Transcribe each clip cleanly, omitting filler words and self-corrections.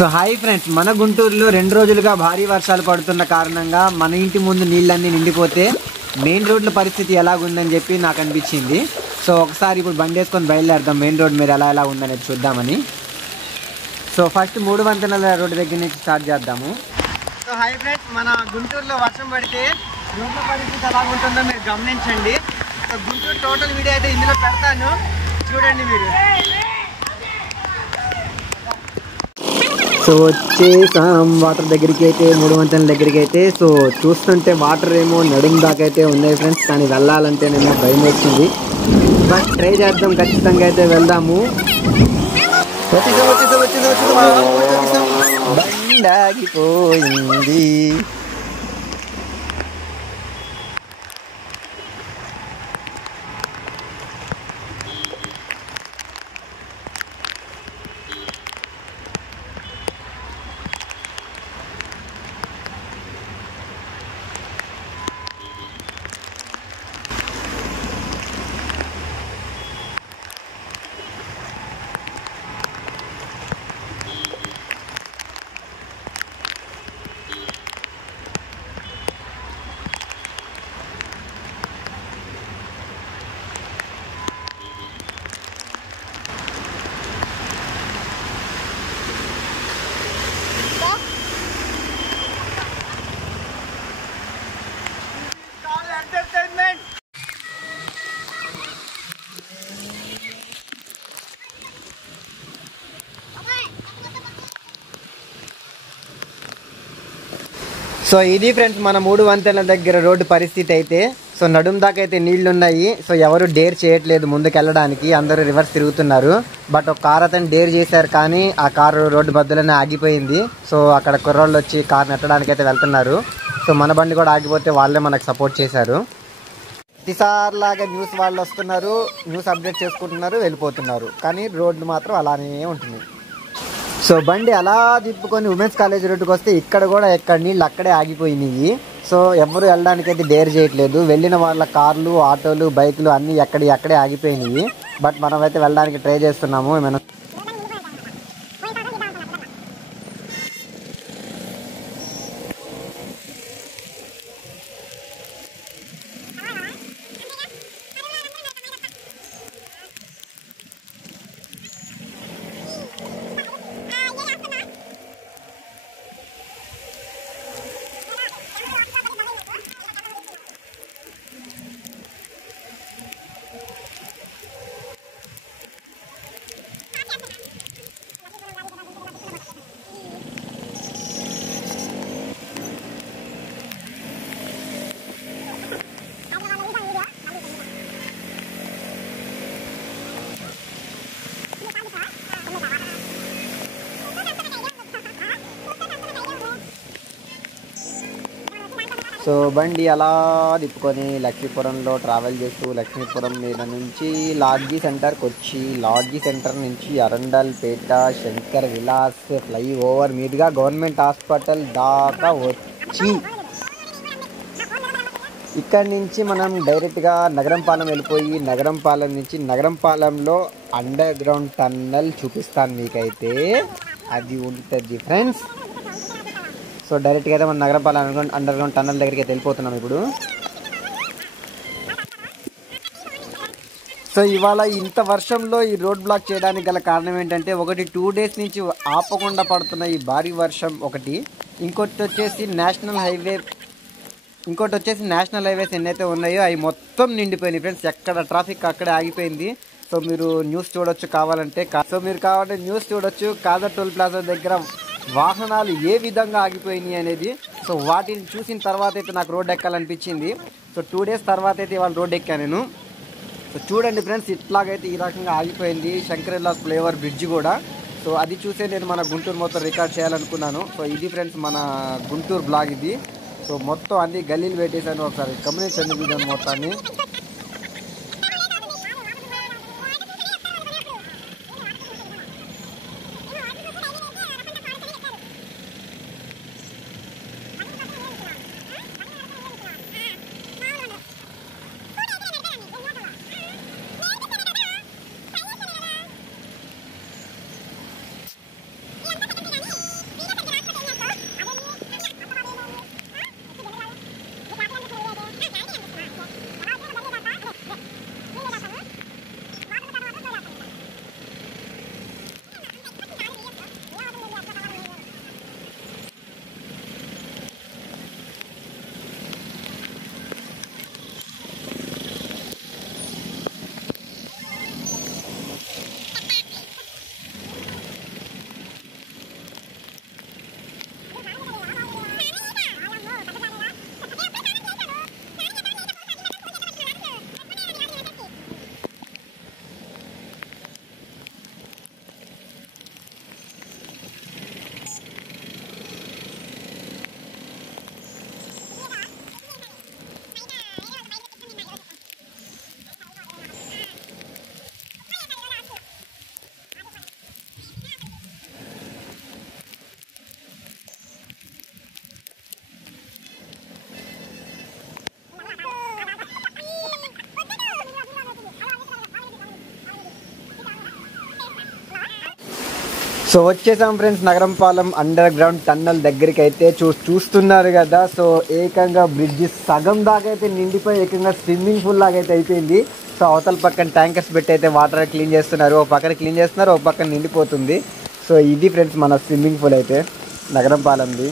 So hi friends, మన గుంటూరులో 2 రోజులుగా భారీ వర్షాలు పడుతున్న కారణంగా మన ఇంటి ముందు నీళ్ళన్నీ నిండిపోతే మెయిన్ రోడ్ల పరిస్థితి ఎలాగుందని చెప్పి నాకు అనిపించింది. సో ఒకసారి ఇప్పుడు బండి వేసుకొని బయలుదేరదాం మెయిన్ రోడ్ మీద ఎలా ఉందనేది చూద్దామని. సో ఫస్ట్ 3 వంతెనల రోడ్డు దగ్గర నుంచి స్టార్ట్ చేద్దాము. సో హాయ్ ఫ్రెండ్స్, మన గుంటూరులో వర్షం పడితే రోడ్ల పరిస్థితి ఎలా ఉంటుందో మీరు గమనించండి. సో గుంటూరు టోటల్ వీడియో అయితే ఇందులో పెడతాను, చూడండి మీరు. సో వచ్చేసాం వాటర్ దగ్గరికి అయితే, 3 వంతెనల దగ్గరికి అయితే. సో చూస్తుంటే వాటర్ ఏమో నడుము దాకా అయితే ఉన్నాయి ఫ్రెండ్స్, కానీ వెళ్ళాలంటేనేమో భయం వేస్తుంది. బట్ ట్రై చేద్దాం, ఖచ్చితంగా అయితే వెళ్దాము. బండాగిపోయింది. సో ఇది ఫ్రెండ్స్ మన 3 వంతెనల దగ్గర రోడ్డు పరిస్థితి అయితే. సో నడుం దాకా అయితే నీళ్లు ఉన్నాయి. సో ఎవరు డేర్ చేయట్లేదు ముందుకు వెళ్ళడానికి, అందరూ రివర్స్ తిరుగుతున్నారు. బట్ ఒక కార్ అతను డేర్ చేశారు, కానీ ఆ కారు రోడ్డు మధ్యలోనే ఆగిపోయింది. సో అక్కడ కుర్రోళ్ళు వచ్చి కార్ నెట్టడానికి అయితే వెళ్తున్నారు. సో మన బండి కూడా ఆగిపోతే వాళ్ళే మనకు సపోర్ట్ చేశారు. ప్రతిసారిలాగా న్యూస్ వాళ్ళు వస్తున్నారు, న్యూస్ అప్డేట్ చేసుకుంటున్నారు, వెళ్ళిపోతున్నారు, కానీ రోడ్డు మాత్రం అలానే ఉంటుంది. సో బండి అలా తిప్పుకొని ఉమెన్స్ కాలేజ్ రోడ్డుకి వస్తే ఇక్కడ కూడా ఎక్కడ నీళ్ళు అక్కడే ఆగిపోయినాయి. సో ఎవరు వెళ్ళడానికి అయితే డేర్ చేయట్లేదు. వెళ్ళిన వాళ్ళ కార్లు, ఆటోలు, బైకులు అన్నీ అక్కడే ఆగిపోయినాయి. బట్ మనం అయితే వెళ్ళడానికి ట్రై చేస్తున్నాము. ఏమైనా సో బండి అలా తిప్పుకొని లక్ష్మీపురంలో ట్రావెల్ చేస్తూ లక్ష్మీపురం మీద నుంచి లాడ్జీ సెంటర్కి వచ్చి, లాడ్జీ సెంటర్ నుంచి అరండల్పేట, శంకర్ విలాస్ ఫ్లైఓవర్ మీదుగా గవర్నమెంట్ హాస్పిటల్ దాకా వచ్చి ఇక్కడి నుంచి మనం డైరెక్ట్గా నగరంపాలెం వెళ్ళిపోయి, నగరంపాలెం నుంచి నగరంపాలెంలో అండర్ గ్రౌండ్ టన్నల్ చూపిస్తాను మీకైతే. అది ఉంటుంది ఫ్రెండ్స్. సో డైరెక్ట్గా అయితే మనం నగరంపాలెం అండర్ గ్రౌండ్ టన్నల్ దగ్గరికి అయితే వెళ్ళిపోతున్నాం ఇప్పుడు. సో ఇవాళ ఇంత వర్షంలో ఈ రోడ్ బ్లాక్ చేయడానికి గల కారణం ఏంటంటే, ఒకటి 2 డేస్ నుంచి ఆపకుండా పడుతున్న ఈ భారీ వర్షం ఒకటి, ఇంకోటి వచ్చేసి నేషనల్ హైవేస్ ఎన్నైతే ఉన్నాయో అవి మొత్తం నిండిపోయినాయి ఫ్రెండ్స్. ఎక్కడ ట్రాఫిక్ అక్కడే ఆగిపోయింది. సో మీరు న్యూస్ చూడొచ్చు కావాలంటే. న్యూస్ చూడొచ్చు కాజా టోల్ ప్లాజా దగ్గర వాహనాలు ఏ విధంగా ఆగిపోయినాయి అనేది. సో వాటిని చూసిన తర్వాత అయితే నాకు రోడ్ ఎక్కాలనిపించింది. సో 2 డేస్ తర్వాత అయితే ఇవాళ రోడ్ ఎక్కాను నేను. సో చూడండి ఫ్రెండ్స్, ఇట్లాగైతే ఈ రకంగా ఆగిపోయింది శంకర్ విలాస్ ఫ్లైఓవర్ బ్రిడ్జ్ కూడా. సో అది చూసే నేను మన గుంటూరు మొత్తం రికార్డ్ చేయాలనుకున్నాను. సో ఇది ఫ్రెండ్స్ మన గుంటూరు బ్లాగ్ ఇది. సో మొత్తం అన్ని గల్లీలు పెట్టేశాను, ఒకసారి గమనించండి వీడియో మొత్తాన్ని. సో వచ్చేసాం friends Nagarampalem under ground tunnel దగ్గరికి అయితే చూస్తున్నారు కదా. సో ఏకంగా బ్రిడ్జ్ సగం దాకా అయితే నిండిపోయి ఏకంగా స్విమ్మింగ్ పూల్ లాగా అయితే అయిపోయింది. సో అవతల పక్కన ట్యాంకర్స్ పెట్టి అయితే వాటర్ క్లీన్ చేస్తున్నారు, ఒక పక్కన క్లీన్ చేస్తున్నారు, ఒక పక్కన నిండిపోతుంది. సో ఇది ఫ్రెండ్స్ మన స్విమ్మింగ్ పూల్ అయితే నగరంపాలెంది.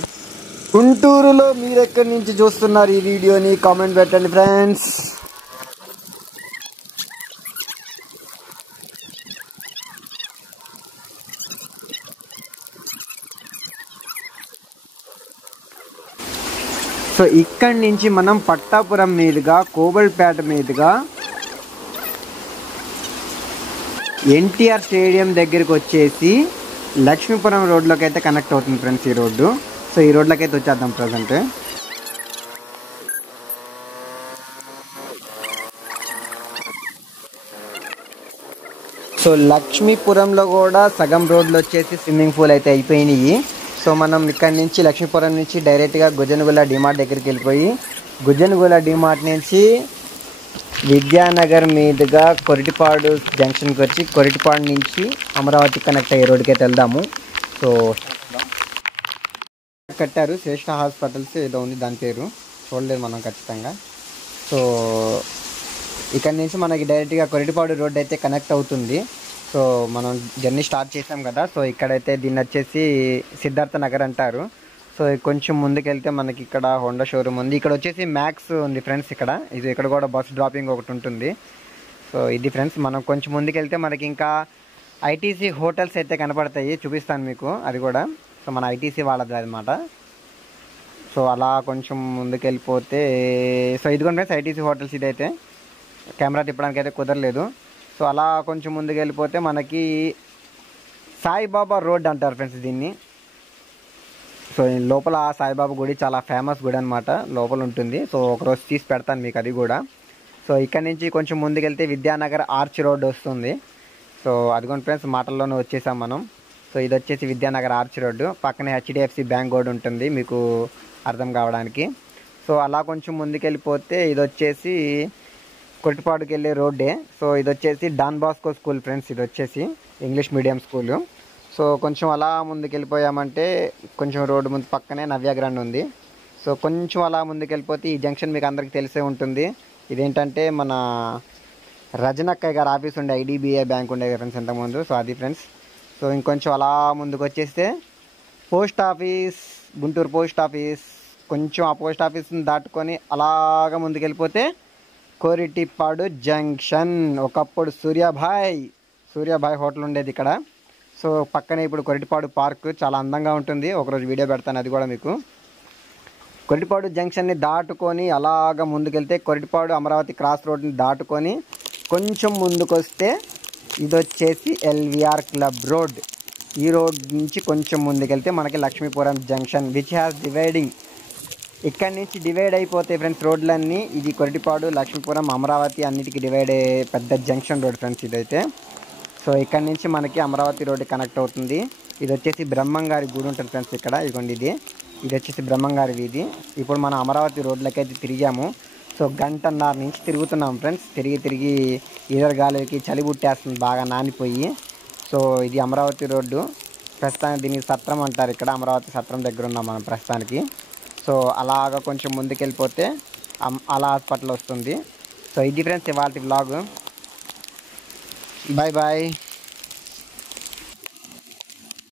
గుంటూరులో మీరు ఎక్కడి నుంచి చూస్తున్నారు ఈ వీడియోని కామెంట్ పెట్టండి ఫ్రెండ్స్. సో ఇక్కడి నుంచి మనం పట్టాపురం మీదుగా కోబల్పేట మీదుగా ఎన్టీఆర్ స్టేడియం దగ్గరికి వచ్చేసి లక్ష్మీపురం రోడ్లోకి అయితే కనెక్ట్ అవుతుంది ఫ్రెండ్స్ ఈ రోడ్డు. సో ఈ రోడ్లోకి అయితే వచ్చేద్దాం ప్రజెంట్. సో లక్ష్మీపురంలో కూడా సగం రోడ్లు వచ్చేసి స్విమ్మింగ్ పూల్ అయితే అయిపోయినాయి. సో మనం ఇక్కడ నుంచి లక్ష్మీపురం నుంచి డైరెక్ట్గా గుజ్జనగూడ డిమార్ట్ దగ్గరికి వెళ్ళిపోయి గుజ్జనగూడ డిమార్ట్ నుంచి విద్యానగర్ మీదుగా కొరిటిపాడు జంక్షన్కి వచ్చి కొరిటిపాడు నుంచి అమరావతి కనెక్ట్ అయ్యే రోడ్డుకి అయితే వెళ్దాము. సో కట్టారు శ్రేష్ఠ హాస్పిటల్స్ ఏదో ఉంది దాని పేరు, చూడలేదు మనం ఖచ్చితంగా. సో ఇక్కడ నుంచి మనకి డైరెక్ట్గా కొరిటిపాడు రోడ్ అయితే కనెక్ట్ అవుతుంది. సో మనం జర్నీ స్టార్ట్ చేసాం కదా. సో ఇక్కడైతే దీన్ని వచ్చేసి సిద్ధార్థ నగర్ అంటారు. సో కొంచెం ముందుకెళ్తే మనకి ఇక్కడ హోండా షోరూమ్ ఉంది. ఇక్కడ వచ్చేసి మ్యాక్స్ ఉంది ఫ్రెండ్స్. ఇక్కడ కూడా బస్ డ్రాపింగ్ ఒకటి ఉంటుంది. సో ఇది ఫ్రెండ్స్ మనం కొంచెం ముందుకెళ్తే మనకి ఇంకా ఐటీసీ హోటల్స్ అయితే కనపడతాయి, చూపిస్తాను మీకు అది కూడా. సో మన ఐటీసీ వాళ్ళది అనమాట. సో అలా కొంచెం ముందుకెళ్ళిపోతే సో ఇదిగోండి ఫ్రెండ్స్ ఐటీసీ హోటల్స్. ఇదైతే కెమెరా తిప్పడానికి అయితే కుదరలేదు. సో అలా కొంచెం ముందుకు వెళ్ళిపోతే మనకి సాయిబాబా రోడ్ అంటారు ఫ్రెండ్స్ దీన్ని. సో లోపల సాయిబాబా గుడి చాలా ఫేమస్ గుడి అనమాట, లోపల ఉంటుంది. సో ఒకరోజు తీసి పెడతాను మీకు అది కూడా. సో ఇక్కడ నుంచి కొంచెం ముందుకెళ్తే విద్యానగర్ ఆర్చ్ రోడ్ వస్తుంది. సో అదిగోండి ఫ్రెండ్స్ మాటల్లోనే వచ్చేసాం మనం. సో ఇది వచ్చేసి విద్యానగర్ ఆర్చ్ రోడ్డు, పక్కనే హెచ్డిఎఫ్సి బ్యాంక్ కూడా ఉంటుంది మీకు అర్థం కావడానికి. సో అలా కొంచెం ముందుకెళ్ళిపోతే ఇది వచ్చేసి కొట్టిపాడుకి వెళ్ళే రోడ్డే. సో ఇది వచ్చేసి డాన్ బాస్కో స్కూల్ ఫ్రెండ్స్, ఇది వచ్చేసి ఇంగ్లీష్ మీడియం స్కూలు. సో కొంచెం అలా ముందుకు వెళ్ళిపోయామంటే కొంచెం రోడ్డు ముందు పక్కనే నవ్యాగ్రాండ్ ఉంది. సో కొంచెం అలా ముందుకు వెళ్ళిపోతే ఈ జంక్షన్ మీకు అందరికీ తెలిసే ఉంటుంది. ఇదేంటంటే మన రజనక్కయ్య గారు ఆఫీస్ ఉండే ఐడిబిఐ బ్యాంక్ ఉండే ఫ్రెండ్స్ ఇంతకుముందు. సో అది ఫ్రెండ్స్. సో ఇంకొంచెం అలా ముందుకు వచ్చేస్తే post office, Guntur post office. కొంచెం ఆ పోస్ట్ ఆఫీస్ని దాటుకొని అలాగా ముందుకు వెళ్ళిపోతే కొరిటిపాడు జంక్షన్. ఒకప్పుడు సూర్యాభాయ్ హోటల్ ఉండేది ఇక్కడ. సో పక్కనే ఇప్పుడు కొరిటిపాడు పార్క్ చాలా అందంగా ఉంటుంది, ఒకరోజు వీడియో పెడతాను అది కూడా మీకు. కొరిటిపాడు జంక్షన్ని దాటుకొని అలాగా ముందుకెళ్తే కొరిటిపాడు అమరావతి క్రాస్ రోడ్ని దాటుకొని కొంచెం ముందుకు వస్తే ఇది వచ్చేసి ఎల్విఆర్ క్లబ్ రోడ్. ఈ రోడ్ నుంచి కొంచెం ముందుకెళ్తే మనకి Lakshmipuram junction which has dividing. ఇక్కడ నుంచి డివైడ్ అయిపోతాయి ఫ్రెండ్స్ రోడ్లన్నీ. ఇది కొరిటిపాడు, లక్ష్మీపురం, అమరావతి అన్నిటికీ డివైడ్ అయ్యే పెద్ద జంక్షన్ రోడ్ ఫ్రెండ్స్ ఇదైతే. సో ఇక్కడ నుంచి మనకి అమరావతి రోడ్డు కనెక్ట్ అవుతుంది. ఇది వచ్చేసి బ్రహ్మంగారి గుడి ఉంటుంది ఫ్రెండ్స్ ఇక్కడ. ఇదిగోండి ఇది వచ్చేసి బ్రహ్మంగారి వీధి. ఇప్పుడు మనం అమరావతి రోడ్లకి అయితే తిరిగాము. సో గంటన్నర నుంచి తిరుగుతున్నాం ఫ్రెండ్స్. తిరిగి ఈదరగాలికి చలి పుట్టేస్తుంది బాగా నానిపోయి. సో ఇది అమరావతి రోడ్డు. ప్రస్తుతానికి దీనికి సత్రం అంటారు ఇక్కడ. అమరావతి సత్రం దగ్గర ఉన్నాం మనం ప్రస్తుతానికి. సో అలాగా కొంచెం ముందుకెళ్ళిపోతే అలా హాస్పిటల్ వస్తుంది. సో ఇది ఫ్రెండ్స్ ఇవాళ వ్లాగ్. Bye bye.